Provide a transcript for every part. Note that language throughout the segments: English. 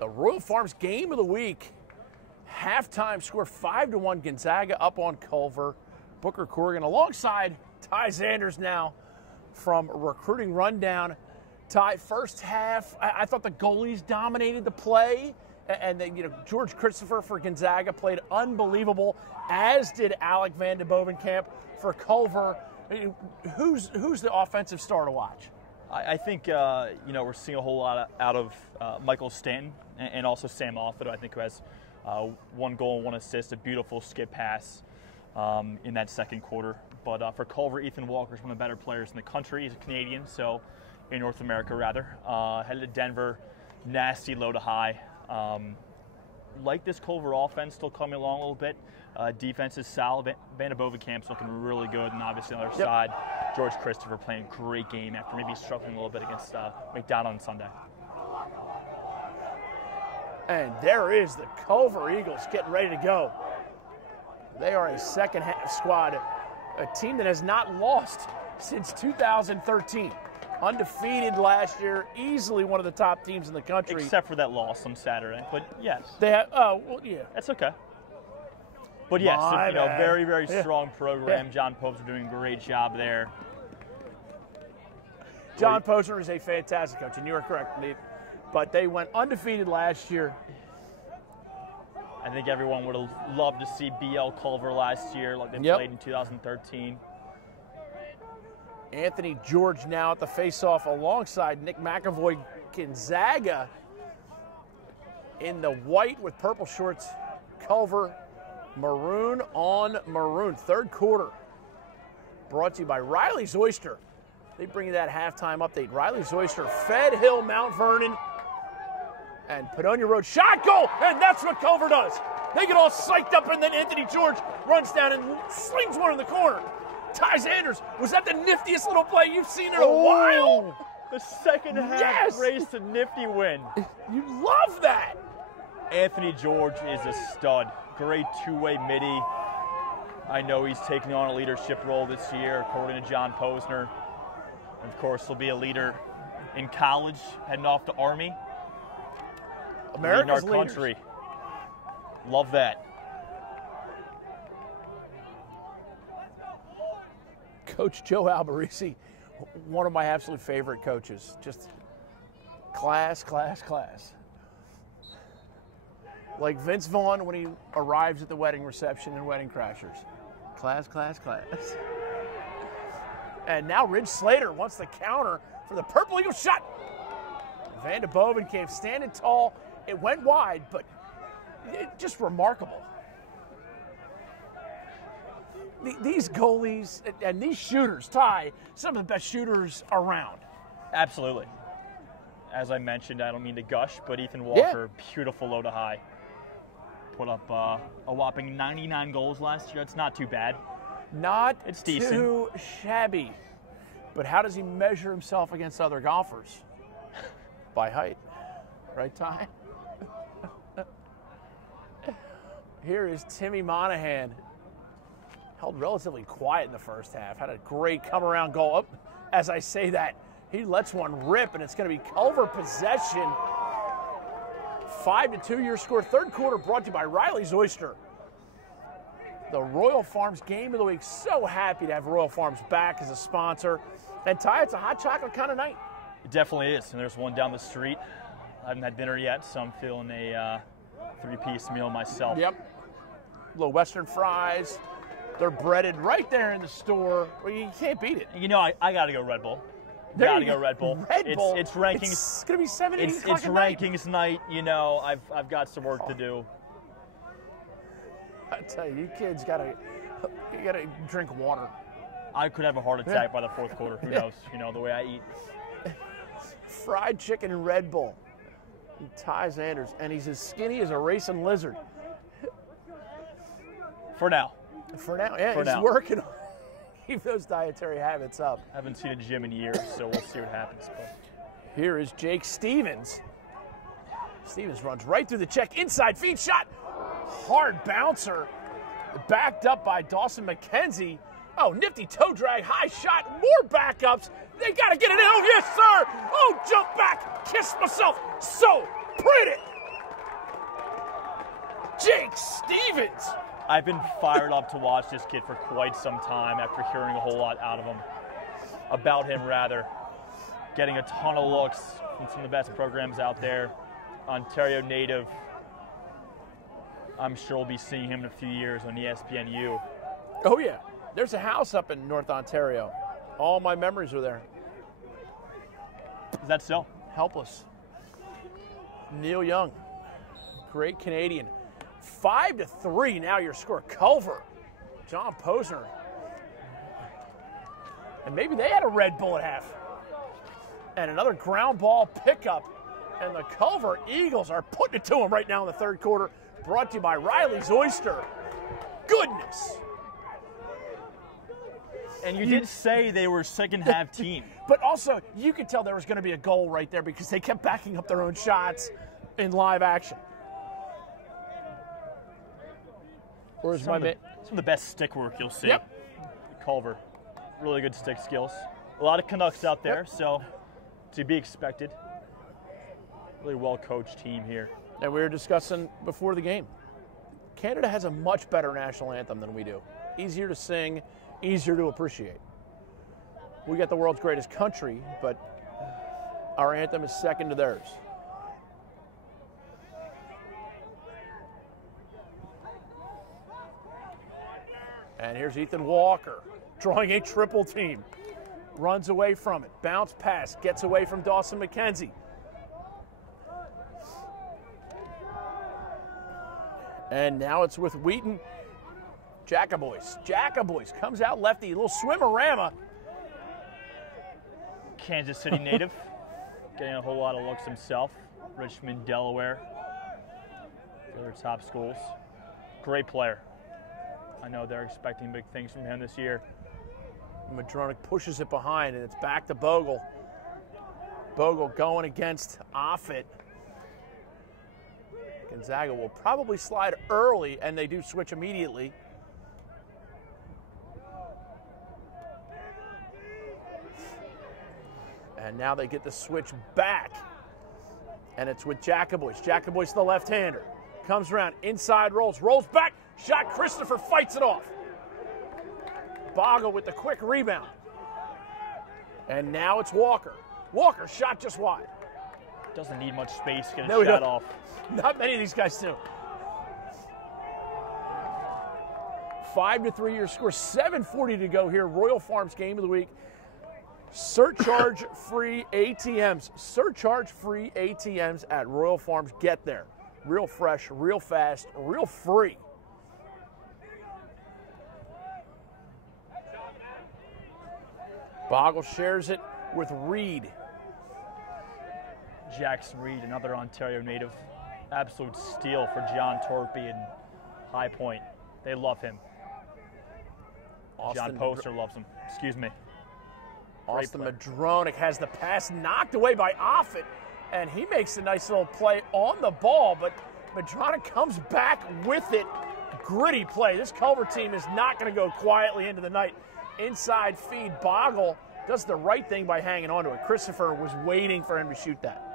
The Royal Farms game of the week. Halftime score 5-1 Gonzaga up on Culver. Booker Corrigan alongside Ty Zanders now from Recruiting Rundown. Ty, first half, I thought the goalies dominated the play. And George Christopher for Gonzaga played unbelievable, as did Alec Van de Bovenkamp for Culver. Who's the offensive star to watch? I think we're seeing a whole lot out of Michael Stanton and also Sam Offit, I think, who has 1 goal and 1 assist, a beautiful skip pass in that second quarter. But for Culver, Ethan Walker's one of the better players in the country. He's a Canadian, so in North America rather. Headed to Denver, nasty low to high. Like this Culver offense still coming along a little bit. Defense is solid. Van de Bovenkamp's looking really good, and obviously on the other side, George Christopher playing a great game after maybe struggling a little bit against McDonald on Sunday. And there is the Culver Eagles getting ready to go. They are a second half squad, a team that has not lost since 2013. Undefeated last year, easily one of the top teams in the country. Except for that loss on Saturday, but yes. They have, yeah. That's okay. But yes, very, very strong program. Yeah. John Pope's doing a great job there. John Posner is a fantastic coach, and you are correct, Nate. But they went undefeated last year. I think everyone would have loved to see BL Culver last year, like they played in 2013. Anthony George now at the face-off alongside Nick McAvoy. Gonzaga in the white with purple shorts. Culver maroon on maroon. Third quarter brought to you by Riley's Oyster. They bring you that halftime update. Riley's Oyster, Fed Hill, Mount Vernon, and Padonia Road. Shot, goal, and that's what Culver does. They get all psyched up, and then Anthony George runs down and slings one in the corner. Ty Zanders, was that the niftiest little play you've seen in a while? The second half raised to nifty win. You love that. Anthony George is a stud. Great two-way midi. I know he's taking on a leadership role this year, according to John Posner. And of course, he'll be a leader in college, heading off to Army. America's leading our country. Love that. Coach Joe Alberici, one of my absolute favorite coaches. Just class, class, class. Like Vince Vaughn when he arrives at the wedding reception in Wedding Crashers. Class, class, class. And now Ridge Slater wants the counter for the Purple Eagles shot. Van de Bovenkamp standing tall. It went wide, but just remarkable. These goalies and these shooters, Ty, some of the best shooters around. Absolutely. As I mentioned, I don't mean to gush, but Ethan Walker, beautiful low to high. Put up a whopping 99 goals last year. It's not too bad. It's decent. Too shabby. But how does he measure himself against other golfers? By height. Right, Ty? Here is Timmy Monahan. Held relatively quiet in the first half. Had a great come-around goal. Oh, as I say that, he lets one rip, and it's going to be Culver possession. 5-2 your score. Third quarter brought to you by Riley's Oyster. The Royal Farms game of the week. So happy to have Royal Farms back as a sponsor. And Ty, it's a hot chocolate kind of night. It definitely is. And there's one down the street. I haven't had dinner yet, so I'm feeling a 3-piece meal myself. Yep. Little Western fries. They're breaded right there in the store. Well, you can't beat it. You know, I got to go Red Bull. Got to go Red Bull. Red Bull. It's rankings. It's going to be 7, 8 o'clock It's rankings night. You know, I've got some work to do. I tell you, you kids gotta drink water. I could have a heart attack by the fourth quarter. Who knows? You know, the way I eat. Fried chicken and Red Bull. And Ty Zanders, and he's as skinny as a racing lizard. For now. For now, yeah, he's working on keep those dietary habits up. I haven't seen a gym in years, so we'll see what happens. But here is Jake Stevens. Stevens runs right through the check, inside feed shot. Hard bouncer, backed up by Dawson McKenzie. Oh, nifty toe drag, high shot, more backups. They got to get it in. Oh, yes, sir. Oh, jump back, kiss myself. So pretty. Jake Stevens. I've been fired up to watch this kid for quite some time after hearing a whole lot about him rather. Getting a ton of looks from some of the best programs out there. Ontario native. I'm sure we'll be seeing him in a few years on ESPNU. Oh, yeah. There's a house up in North Ontario. All my memories are there. Is that so? Helpless. Neil Young, great Canadian. 5-3 now your score. Culver, John Posner. And maybe they had a Red Bull at half. And another ground ball pickup. And the Culver Eagles are putting it to them right now in the third quarter. Brought to you by Riley's Oyster. Goodness. And you did say they were second half team. But also, you could tell there was going to be a goal right there because they kept backing up their own shots in live action. Where's some of the best stick work you'll see. Yep. Culver, really good stick skills. A lot of Canucks out there, so to be expected. Really well-coached team here. And we were discussing before the game. Canada has a much better national anthem than we do. Easier to sing, easier to appreciate. We got the world's greatest country, but our anthem is second to theirs. And here's Ethan Walker drawing a triple team. Runs away from it. Bounce pass. Gets away from Dawson McKenzie. And now it's with Wheaton. Jackaboys comes out lefty. A little swimmerama. Kansas City native. Getting a whole lot of looks himself. Richmond, Delaware. The other top schools. Great player. I know they're expecting big things from him this year. Madronic pushes it behind, and it's back to Bogle. Bogle going against Offit. Gonzaga will probably slide early, and they do switch immediately. And now they get the switch back. And it's with Jackaboys. Jackaboys the left-hander. Comes around, inside rolls back. Shot, Christopher fights it off. Bogle with the quick rebound. And now it's Walker. Walker shot just wide. Doesn't need much space to get a shot off. Not many of these guys do. 5-3 your score. 7:40 to go here. Royal Farms game of the week. Surcharge-free ATMs. Surcharge-free ATMs at Royal Farms. Get there. Real fresh, real fast, real free. Bogle shares it with Reed. Jackson Reed, another Ontario native. Absolute steal for John Torpy and High Point. They love him. John Poster loves him. Excuse me. Austin Madronic has the pass knocked away by Offit, and he makes a nice little play on the ball, but Madronic comes back with it. Gritty play. This Culver team is not going to go quietly into the night. Inside feed. Bogle does the right thing by hanging on to it. Christopher was waiting for him to shoot that.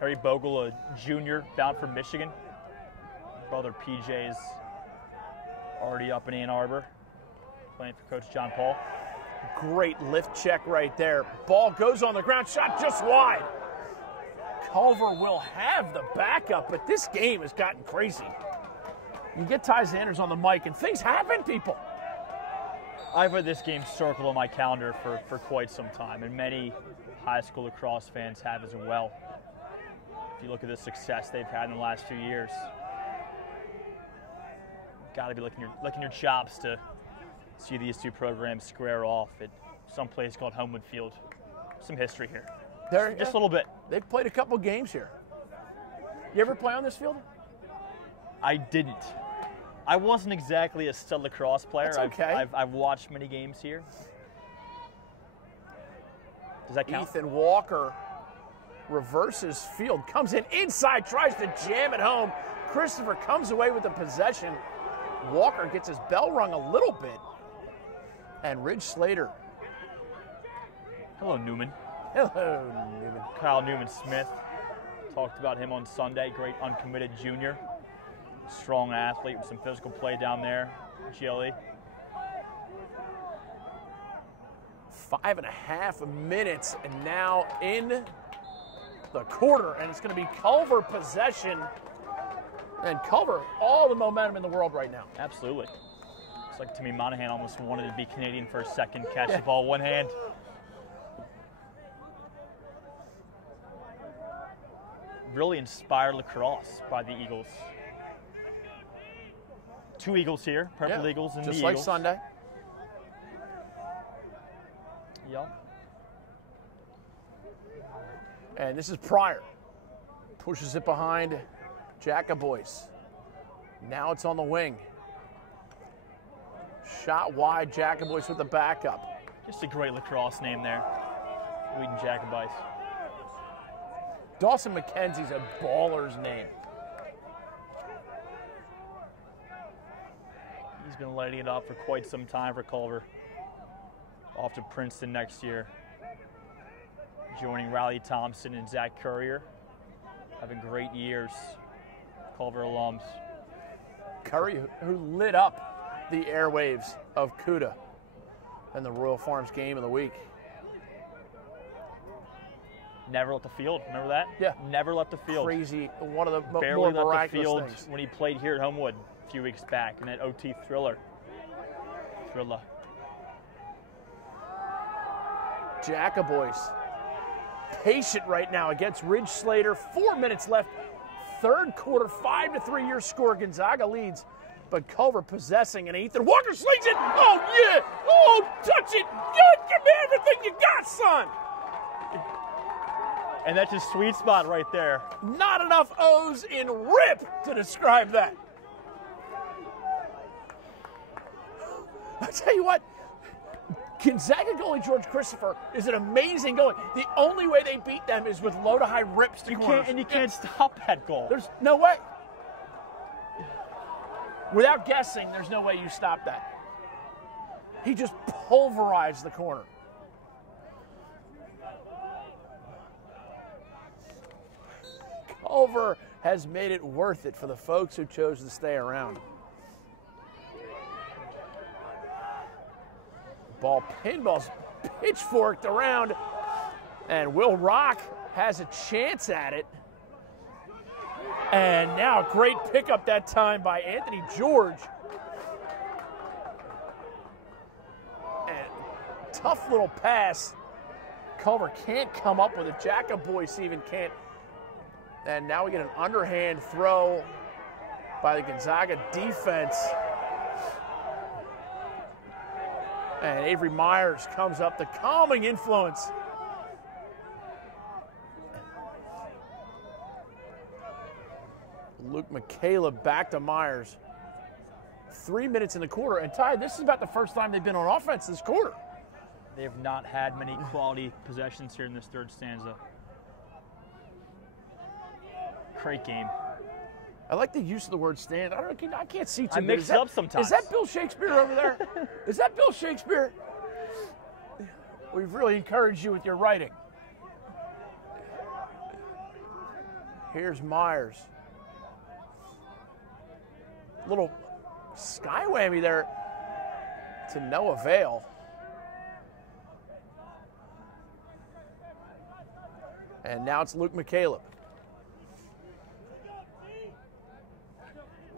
Harry Bogle, a junior, bound from Michigan. Brother PJ's already up in Ann Arbor, playing for Coach John Paul. Great lift check right there. Ball goes on the ground, shot just wide. Culver will have the backup, but this game has gotten crazy. You get Ty Xanders on the mic, and things happen, people. I've had this game circled on my calendar for quite some time, and many high school lacrosse fans have as well. If you look at the success they've had in the last few years, you've got to be licking your chops to see these two programs square off at some place called Homewood Field. Some history here. Just a little bit. They've played a couple games here. You ever play on this field? I didn't. I wasn't exactly a stud lacrosse player. That's okay. I've watched many games here. Does that count? Ethan Walker reverses field, comes in inside, tries to jam it home. Christopher comes away with the possession. Walker gets his bell rung a little bit. And Ridge Slater. Hello, Newman. Hello, Newman. Kyle Newman-Smith Talked about him on Sunday. Great uncommitted junior. Strong athlete with some physical play down there. GLE. 5.5 minutes, and now in the quarter, and it's going to be Culver possession. And Culver, all the momentum in the world right now. Absolutely. Looks like Timmy Monahan almost wanted to be Canadian for a second. Catch the ball one hand. Really inspired lacrosse by the Eagles. 2 Eagles here, Purple Eagles and just the like Eagles. Sunday. Yep. And this is Pryor. Pushes it behind Jacobois. Now it's on the wing. Shot wide, Jacobois with the backup. Just a great lacrosse name there. Wheaton Jacobites. Dawson McKenzie's a baller's name. He's been lighting it up for quite some time for Culver. Off to Princeton next year. Joining Riley Thompson and Zach Currier. Having great years. Culver alums. Curry, who lit up the airwaves of CUDA and the Royal Farms game of the week. Never left the field. Remember that? Yeah. Never left the field. Crazy. One of the Barely more left the miraculous field things. when he played here at Homewood a few weeks back in that OT thriller. Jacobois, patient right now against Ridge Slater. 4 minutes left. Third quarter, 5-3 your score. Gonzaga leads, but Culver possessing, and Ethan Walker slings it. Oh, yeah. Oh, touch it. Good. Give me everything you got, son. And that's his sweet spot right there. Not enough O's in RIP to describe that. I tell you what, Gonzaga goalie George Christopher is an amazing goalie. The only way they beat them is with low to high rips to corners. You can't stop that goal. There's no way. Without guessing, there's no way you stop that. He just pulverized the corner. Culver has made it worth it for the folks who chose to stay around. Pinball's pitchforked around, and Will Rock has a chance at it. And now a great pickup that time by Anthony George. And tough little pass. Culver can't come up with it. Jacobois even can't. And now we get an underhand throw by the Gonzaga defense. And Avery Myers comes up, the calming influence. Luke McCaleb back to Myers. 3 minutes in the quarter. And Ty, this is about the first time they've been on offense this quarter. They have not had many quality possessions here in this third stanza. Great game. I like the use of the word stand. I can't see too I good. mix it up sometimes. Is that Bill Shakespeare over there? Is that Bill Shakespeare? We've really encouraged you with your writing. Here's Myers. Little sky whammy there to no avail. And now it's Luke McCaleb.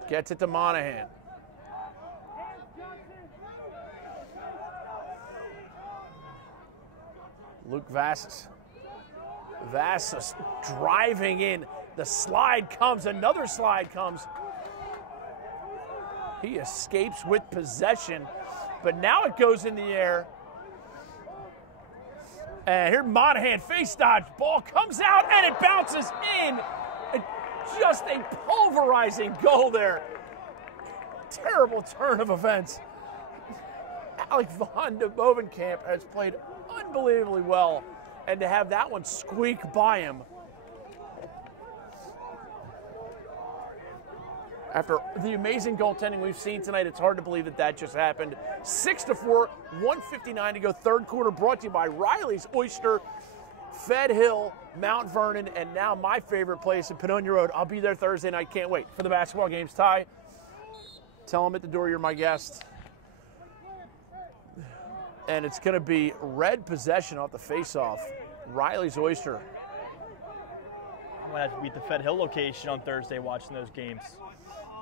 Gets it to Monahan. Luke Vassis. Vassis driving in. The slide comes. Another slide comes. He escapes with possession. But now it goes in the air. And here Monahan face dodge. Ball comes out and it bounces in. Just a pulverizing goal there. Terrible turn of events. Alec Von de Bovenkamp has played unbelievably well, and to have that one squeak by him after the amazing goaltending we've seen tonight, it's hard to believe that that just happened. 6-4, 1:59 to go, third quarter, brought to you by Riley's Oyster. Fed Hill, Mount Vernon, and now my favorite place in Panonia Road. I'll be there Thursday night. Can't wait for the basketball games. Ty, tell them at the door you're my guest. And it's going to be red possession off the face-off. Riley's Oyster. I'm going to have to be at the Fed Hill location on Thursday watching those games.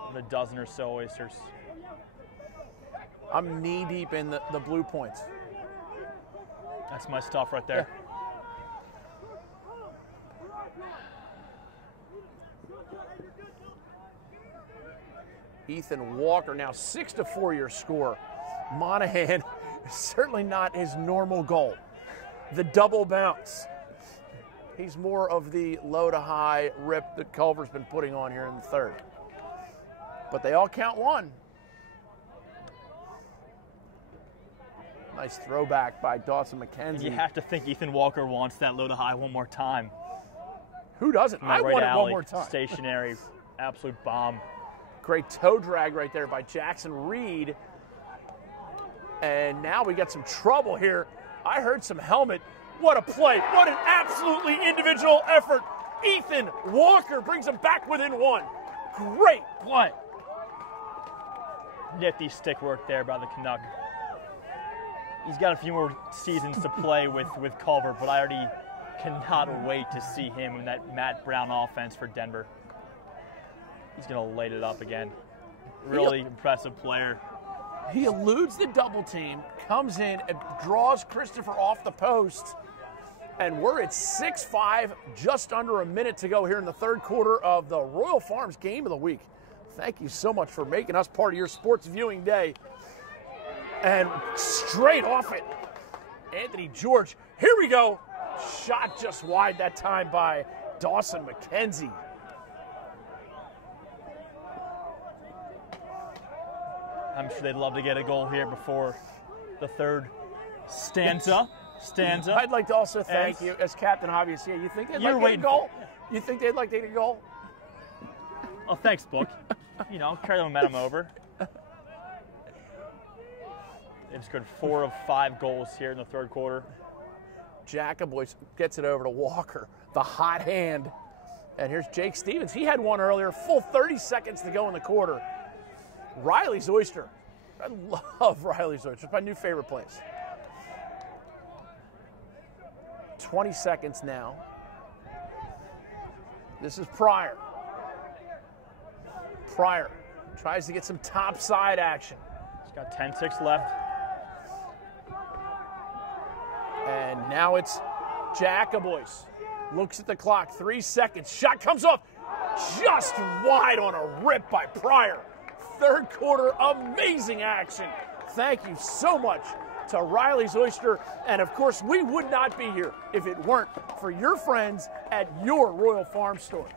With a dozen or so Oysters. I'm knee-deep in the blue points. That's my stuff right there. Yeah. Ethan Walker now 6-4 your score. Monahan certainly not his normal goal. The double bounce. He's more of the low to high rip that Culver's been putting on here in the third. But they all count one. Nice throwback by Dawson McKenzie. You have to think Ethan Walker wants that low to high one more time. Who doesn't? I want it one more time. Stationary, absolute bomb. Great toe drag right there by Jackson Reed. And now we got some trouble here. I heard some helmet. What a play. What an absolutely individual effort. Ethan Walker brings him back within one. Great play. Nifty stick work there by the Canuck. He's got a few more seasons to play with Culver, but I already cannot wait to see him in that Matt Brown offense for Denver. He's going to light it up again. Really impressive player. He eludes the double team, comes in and draws Christopher off the post, and we're at 6-5, just under a minute to go here in the third quarter of the Royal Farms Game of the Week. Thank you so much for making us part of your sports viewing day. And straight off it, Anthony George. Here we go. Shot just wide that time by Dawson McKenzie. I'm sure they'd love to get a goal here before the third stanza. I'd like to also thank you as Captain Obvious. Yeah, you think they'd like to get a goal? You think they'd like to get a goal? Oh, thanks, Book. You know, carry the momentum over. They've scored 4 of 5 goals here in the third quarter. Jackaboy gets it over to Walker, the hot hand. And here's Jake Stevens. He had one earlier, full 30 seconds to go in the quarter. Riley's Oyster. I love Riley's Oyster. It's my new favorite place. 20 seconds now. This is Pryor. Pryor tries to get some topside action. He's got 10-6 left. And now it's Jackaboys. Looks at the clock, 3 seconds. Shot comes off just wide on a rip by Pryor. Third quarter, amazing action. Thank you so much to Riley's Oyster. And of course, we would not be here if it weren't for your friends at your Royal Farm store.